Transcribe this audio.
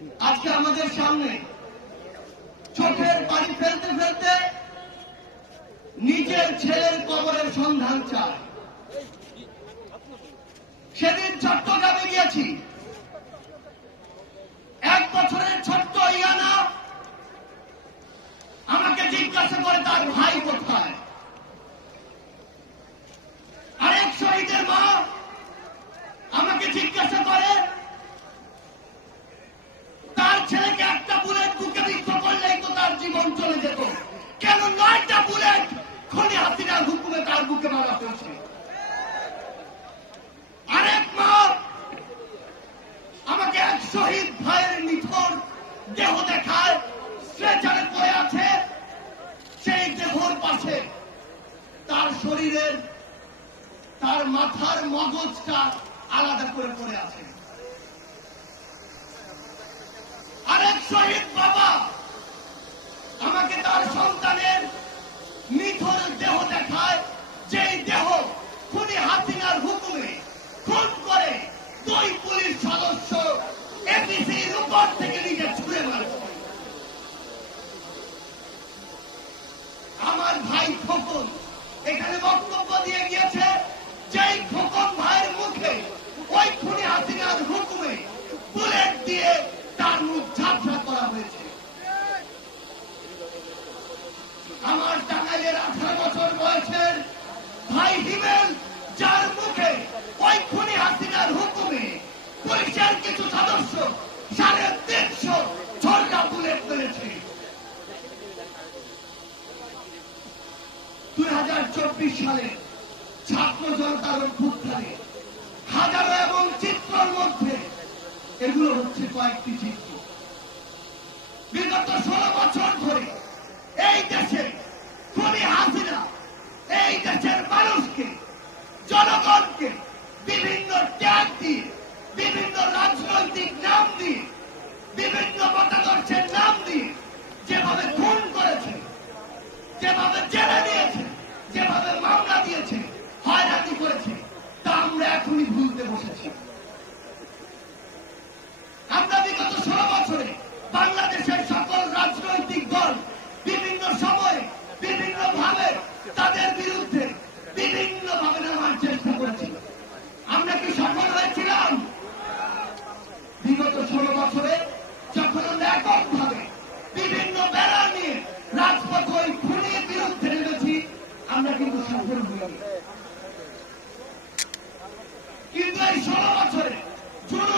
আজকে আমাদের সামনে চোখের পানি ফেলতে ফেলতে নিজের ছেলের কবরের সন্ধান চায়। সেদিন চট্টগ্রামে গিয়েছি, 1 বছরের ছোট্ট ইয়ানা আমাকে জিজ্ঞাসা করে তার ভাই কোথায়। আরেক শহীদের মা আমাকে জিজ্ঞাসা করে তার ছেলেকে একটা বুলেট বুকে বিদ্ধ করলেই তো তার জীবন চলে যেত, কেন 9টা বুলেট খুনি হাসিনার হুকুমে তার বুকে মারা হয়েছে। আরেক মা আমাকে এক শহীদ ভাইয়ের নিথর দেহ দেখায়, স্ট্রেচারে পড়ে আছে, সেই দেহর পাশে তার শরীরের তার মাথার মগজটা আলাদা করে পড়ে আছে। আরেক শহীদ বাবা আমাকে তার সন্তানের নিথর দেহ দেখায়, যেই দেহ খুনি হাসিনার হুকুমে খুন করে 2 পুলিশ সদস্য এপিসির উপর থেকে নিজে ছুঁড়ে মারছে। আমার ভাই খোকন এখানে বক্তব্য দিয়ে গিয়েছে, যেই খোকন ভাইয়ের মুখে ওই খুনি হাসিনার হুকুমে বুলেট দিয়ে তার মুখ ঝাপসা করা হয়েছে। আমার টাঙ্গাইলের 18 বছর বয়সের ভাই হিমেল, যার মুখে ওই খুনি হাসিনার হুকুমে পুলিশের কিছু সদস্য 350 ছোড়া বুলেট মেরেছে। 2024 সালে ছাত্র জনতার অভ্যুত্থানে হাজারো এবং চিত্রের মধ্যে এগুলো হচ্ছে কয়েকটি চিত্র। বিগত 16 বছর ধরে এই দেশে খুনি হাসিনা এই দেশের মানুষকে, জনগণকে বিভিন্ন ট্যাগ দিয়ে, বিভিন্ন রাজনৈতিক নাম দিয়ে, বিভিন্ন মতাদর্শের নাম দিয়ে যেভাবে খুন করেছে, যেভাবে জেলে দিয়েছে, যেভাবে মামলা দিয়েছে, হয়রানি করেছে, তা আমরা এখনই ভুলতে বসেছি।